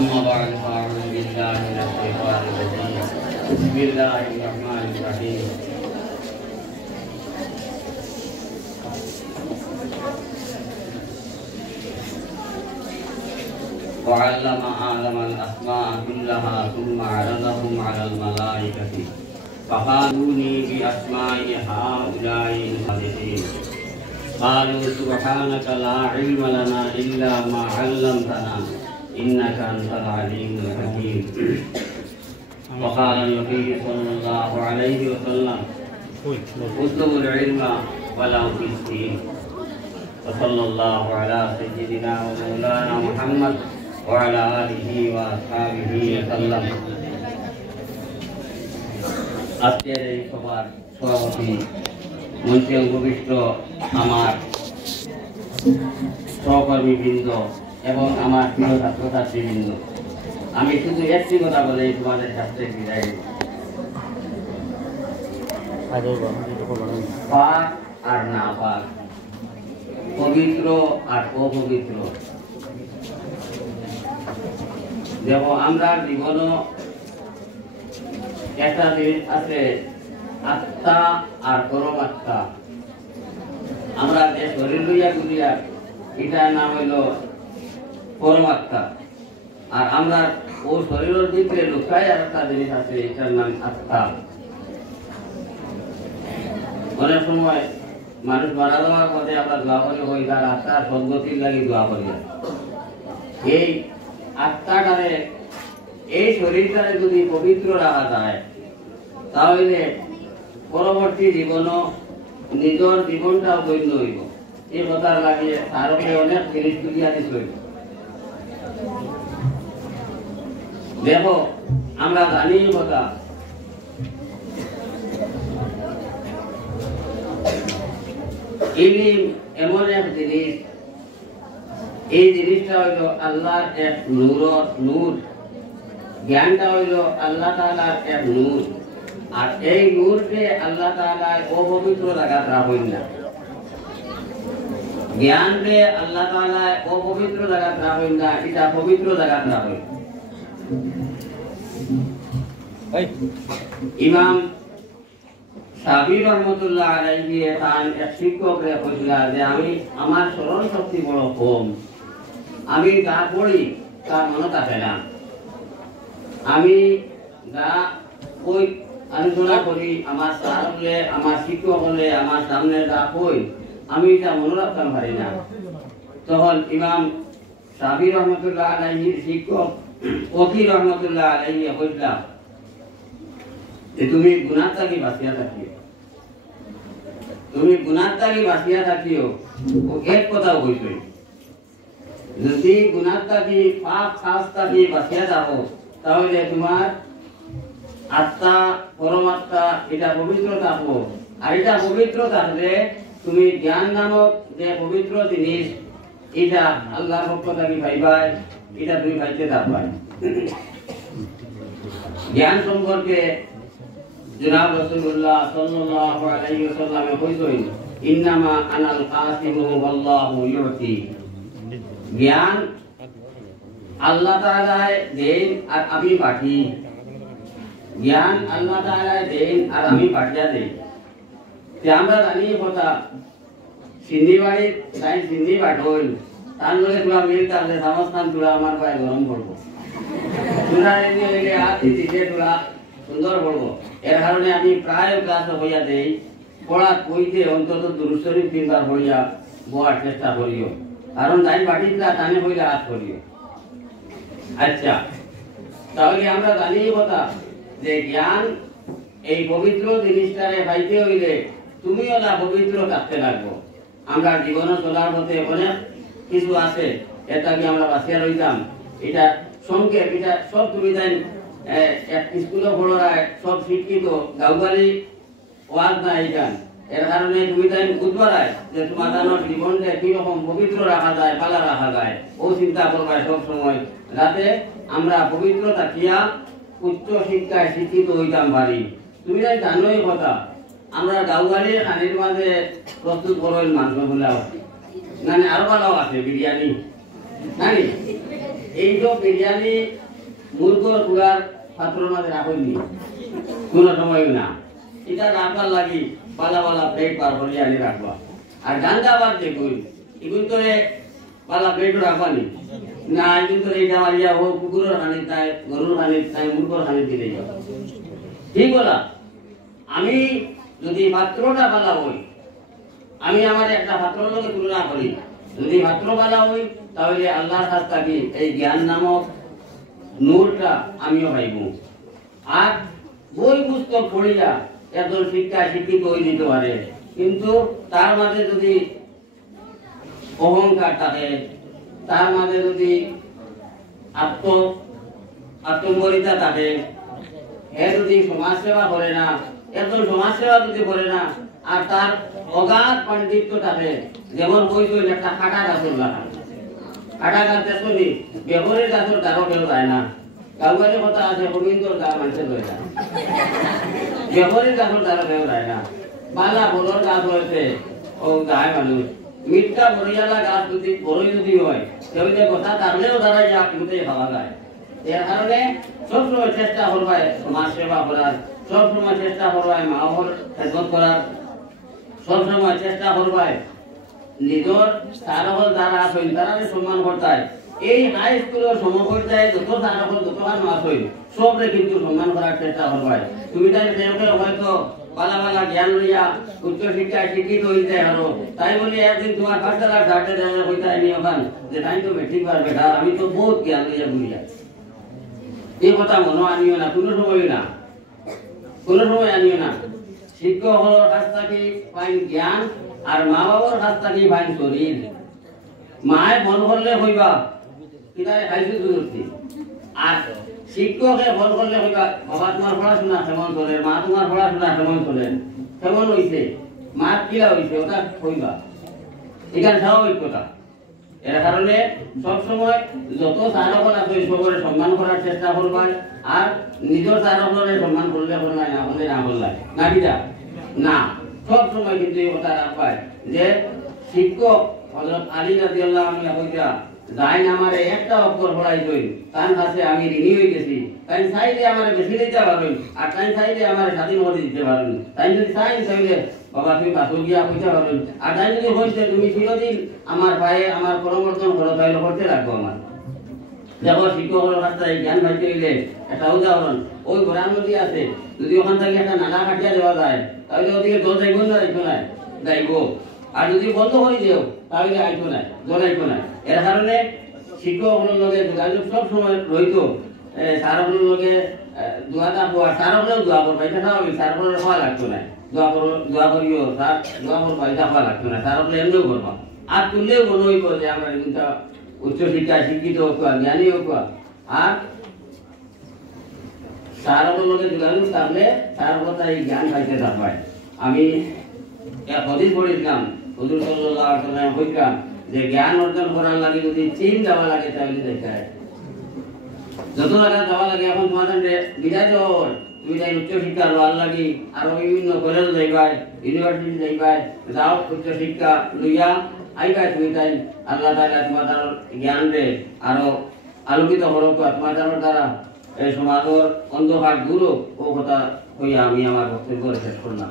أما بعد فأعوذ بالله من الشيطان الرجيم بسم الله الرحمن الرحيم وعلم آدم الأسماء كلها ثم عرضهم على الملائكة فقالوني بأسماء هؤلاء الصالحين قالوا سبحانك لا علم لنا إلا ما علمتنا إنك أنت العليم الحكيم. وقال النبي صلى الله عليه وسلم اطلبوا العلم ولو في السين. وصلى الله على سيدنا ومولانا محمد وعلى آله وأصحابه وسلم. আজকের এই সভার সভাপতি মঞ্চে উপবিষ্ট আমার সহকর্মীবৃন্দ এবং আমার প্রিয় ছাত্রছাত্রীবৃন্দ, আমি শুধু একটি কথা বলে তোমাদের কাছে বিদায় দেব। পাক আর না পাক, পবিত্র আর অপবিত্র, যেমন আমরা জীবনও একটা জিনিস আছে আত্মা আর পরমাত্মা। আমরা যে শরীর লইয়া গুলিয়া এটার নাম হইল পরমাত্মা, আর আমরা ও শরীরের ভিতরে লুকাই আর একটা জিনিস আছে এটার নাম আত্মা। অনেক সময় মানুষ মারা যাওয়ার পথে আমরা দোয়া করি হই তার আত্মার সদ্গতির লাগি দোয়া করি। এই আত্মাটারে এই শরীরটারে যদি পবিত্র রাখা যায় তাহলে পরবর্তী জীবনও নিজের জীবনটাও বৈধ হইব। এই কথার লাগিয়ে তারপরে অনেক জিনিস তুলিয়া দিতে হইব। দেখো, আমরা জানি কথা ইলম এমন এক জিনিস, এই জিনিসটা হইল আল্লাহর এক নূর। জ্ঞানটা হইল আল্লাহ তাআলার এক নূর, আর এই নূরকে আল্লাহ তাআলা অপবিত্র জায়গাত রাখেন না। জ্ঞানকে আল্লাহ তাআলা অপবিত্র জায়গাত রাখেন না, এটা পবিত্র জায়গাত রাখেন। ইমাম শাফি রহমতুল্লাহ আলাইহি তার এক শিক্ষকরে কইছিল যে আমার স্মরণ শক্তি বড় কম, আমি যা পড়ি তার মনে থাকে না। আমি যা কই আলোচনা করি, আমার স্যার হলে আমার শিক্ষক হলে আমার সামনে যা কই আমি এটা মনে রাখতে পারি না। তখন ইমাম শাফি রহমতুল্লাহ আলাইহির শিক্ষক ফকির রহমতুল্লাহ আলাইহি কইলা যে তুমি গুনাহ থেকে বাঁচিয়া থাকিও, তুমি গুনাহ থেকে বাঁচিয়া থাকিও। ও এক কথা কইছে, যদি গুনাহ থেকে পাপ কাজ থেকে বাঁচিয়া যাও তাহলে তোমার আত্মা পরমাত্মা এটা পবিত্র থাকবো। আর এটা পবিত্র থাকলে তুমি জ্ঞান নামক যে পবিত্র জিনিস এটা আল্লাহর পক্ষ থেকে পাইবাই, এটা তুমি পাইতে থাকবাই। জ্ঞান সম্পর্কে জনাব রাসূলুল্লাহ সাল্লাল্লাহু আলাইহি ওয়াসাল্লাম কইছেন, ইন্নামা আনাল কাসিমু ওয়াল্লাহু ইউতি। জ্ঞান আল্লাহ তাআলা দেন আর আমি পাঠি। জ্ঞান আল্লাহ তাআলা দেন আর আমি পাঠিয়ে দেই। আমরা জানি কথা সিন্ধি বাড়ির তাই সিন্ধি পাঠই তার লগে তোরা মিল তাহলে সমস্থান তোরা আমার পায়ে গরম করবো, তোরা এদিকে হাত দিতে তোরা সুন্দর করবো। এর কারণে আমি প্রায় ক্লাস হইয়া দেই, পড়া কইতে অন্তত দুরূদ শরীফ তিনবার হইয়া বলার চেষ্টা করিও, কারণ তাই পাঠিয়েছিলা তানে হইলে হাত করিও। আচ্ছা, তাহলে আমরা জানি কথা যে জ্ঞান এই পবিত্র জিনিসটারে পাইতে হইলে তুমিও না পবিত্র থাকতে লাগবো। আমরা জীবনে চলার পথে অনেক কিছু আছে, এটাকে আমরা বাঁচিয়া রইতাম। এটা সংক্ষেপ, এটা সব তুমি জান স্কুলে পড়ারা সব শিক্ষিত গাঁওবাড়ি ওয়াজ না এইখান। এর কারণে তুমি জান বুঝবারায় যে তোমার জীবনটা কিরকম পবিত্র রাখা যায়, পালা রাখা যায়, ও চিন্তা করবায় সব সময়, যাতে আমরা পবিত্র থাকিয়া উচ্চ শিক্ষায় শিক্ষিত হইতাম পারি। তুমি জানি জানোই কথা, আমরা গাঁওবাড়ির খানির মাঝে প্রস্তুত করেন মাংস পোলাও, মানে আরো ভালো আছে বিরিয়ানি, জানি এই তো বিরিয়ানি মুরগর পুরার পাত্রের মাঝে রাখেননি কোনো সময় না, এটা রাখবার লাগি পালা পালা প্লেট পার করে আনি রাখবা। আর গান্দা বাদ দেখুন এগুলো তো পালা প্লেট রাখবানি না, এগুলো তো এইটা মারিয়া ও কুকুরের হানি তাই, গরুর হানি তাই, মুরগর হানি দিলে যাও। ঠিক বলা, আমি যদি পাত্রটা পালা হই, আমি আমার একটা পাত্রের লগে তুলনা করি, যদি পাত্র পালা হই তাহলে আল্লাহর কাছ থেকে এই জ্ঞান নামক নূরটা আমিও পাইব। আর বই পুস্তক পড়িয়া একজন শিক্ষিত হয়ে দিতে পারে, কিন্তু তার মাঝে যদি অহংকার থাকে, তার মাঝে যদি আত্মমরিতা থাকে, এ যদি সমাজ সেবা করে না, একজন সমাজ সেবা যদি করে না, আর তার অগাধ পাণ্ডিত্য থাকে, যেমন বইতেন একটা কাটা গাছের লাগান, কাটা গাছ দেখি বেহরের গাছের দ্বারও কেউ যায় না, কাউবারে কথা আছে গোবিন্দর গা মানুষের হয়ে যায়, বেহরের গাছের দ্বারও কেউ যায় না, বালা বড়র গাছ হয়েছে ও যায় মানুষ, মিথ্যা বড়িয়ালা গাছ যদি বড়ই যদি হয় সেগুলো কথা তাহলেও দাঁড়ায় যা কিন্তু খাওয়া যায়। এর কারণে সবসময় চেষ্টা করবায় সমাজ সেবা করার, সবসময় চেষ্টা করবায় মা বাবার খেদমত করার, সবসময় চেষ্টা করবায় নিজের তারকল যারা আছেন তারা সম্মান করতায়। এই হাই স্কুলের সমপর্যায়ে যত তারকল যতখান আছেন সবরে কিন্তু সম্মান করার চেষ্টা করবায়। তুমি তাই হয়তো পালা পালা জ্ঞান লইয়া উচ্চ শিক্ষায় শিক্ষিত হইতে আরো তাই বলি একদিন তোমার পাঠশালার ঘাটে দেওয়া হইতে আইনি ওখান যে তাই তো মেট্রিক পার বেটা, আমি তো বহুত জ্ঞান লইয়া ঘুরিয়া, এই কথা মনে আনিও না, কোনো সময় না, কোনো সময় আনিও না। শিক্ষকের কাছ থেকে পাই জ্ঞান, আর মা বাবার কাছ থেকে পাই শরীর। মায়ে মন করলে হইবা কিতায় খাইছো দুর্তি, আর শিক্ষকে বল করলে হইবা বাবা তোমার পড়াশোনা কেমন চলে, মা তোমার পড়াশোনা কেমন চলে, কেমন হইছে, মা কিলা হইছে ওটা হইবা, এখানে স্বাভাবিক কথা। এর কারণে সবসময় যত চারকল আছে সবরে সম্মান করার চেষ্টা করবা, আর নিজের চারকলের সম্মান করলে করলাই না হলে না করলাই না কিটা না, সবসময় কিন্তু এই কথা রাখবাই যে শিক্ষক হযরত আলী রাদিয়াল্লাহু আনহু কইতা যাই আমারে একটা অক্ষর পড়াইছই তার কাছে আমি ঋণী হয়ে গেছি, তাই চাইলে আমারে বেশি দিতে পারবেন, আর তাই চাইলে আমারে স্বাধীন করে দিতে পারবেন, তাই যদি চাই চাইলে বাবা তুমি পাথর গিয়া কইতে পারবেন, আর তাই যদি হইছে তুমি চিরদিন আমার পায়ে আমার পরিবর্তন করো তাইলে করতে লাগবো আমার। দেখো শিক্ষকের কাছ থেকে জ্ঞান পাইতে হইলে একটা উদাহরণ, ওই ঘোড়ার নদী আছে, যদি ওখান থেকে একটা নালা কাটিয়া দেওয়া যায় তাহলে ওদিকে জল যাইব না যাইতো না যাইব, আর যদি বন্ধ করে দিও তাহলে আইতো না জল আইতো না। এর কারণে শিক্ষকগুলোর লগে যোগাযোগ সব সময় রইত, স্যারগুলোর লগে দোয়াটা পোয়া, স্যার হলেও দোয়া করবা, এটা স্বাভাবিক, স্যার হলে খাওয়া লাগতো না, দোয়া করিও স্যার দোয়া করবা, এটা খাওয়া লাগতো না, স্যার হলে এমনিও করবা। আর তুললেও মনে হইব যে আমরা কিন্তু উচ্চশিক্ষায় শিক্ষিত হোক জ্ঞানী হোক, আর স্যারগুলোর লগে যোগাযোগ থাকলে স্যারগুলো তার এই জ্ঞান পাইতে থাকবায়। আমি এক হাদিস পড়েছিলাম, হুজুর সাল্লাল্লাহু আলাইহি ওয়াসাল্লাম কইতাম যে জ্ঞান অর্জন করার লাগে যদি চীন যাওয়া লাগে তাহলে দেখায়, যত জায়গা যাওয়া লাগে এখন তোমাদের বিদায় দেওয়ার তুমি তাই উচ্চশিক্ষা লওয়ার লাগি আরো বিভিন্ন কলেজ যাইবাই, ইউনিভার্সিটি যাইবাই, যাও উচ্চশিক্ষা লইয়া আইবাই, তুমি তাই আল্লাহ তাআলা তোমার জ্ঞান দে আরো আলোকিত করুক, তোমার দ্বারা এই সমাজের অন্ধকার দূর হোক, ও কথা কইয়া আমি আমার বক্তব্য শেষ করলাম।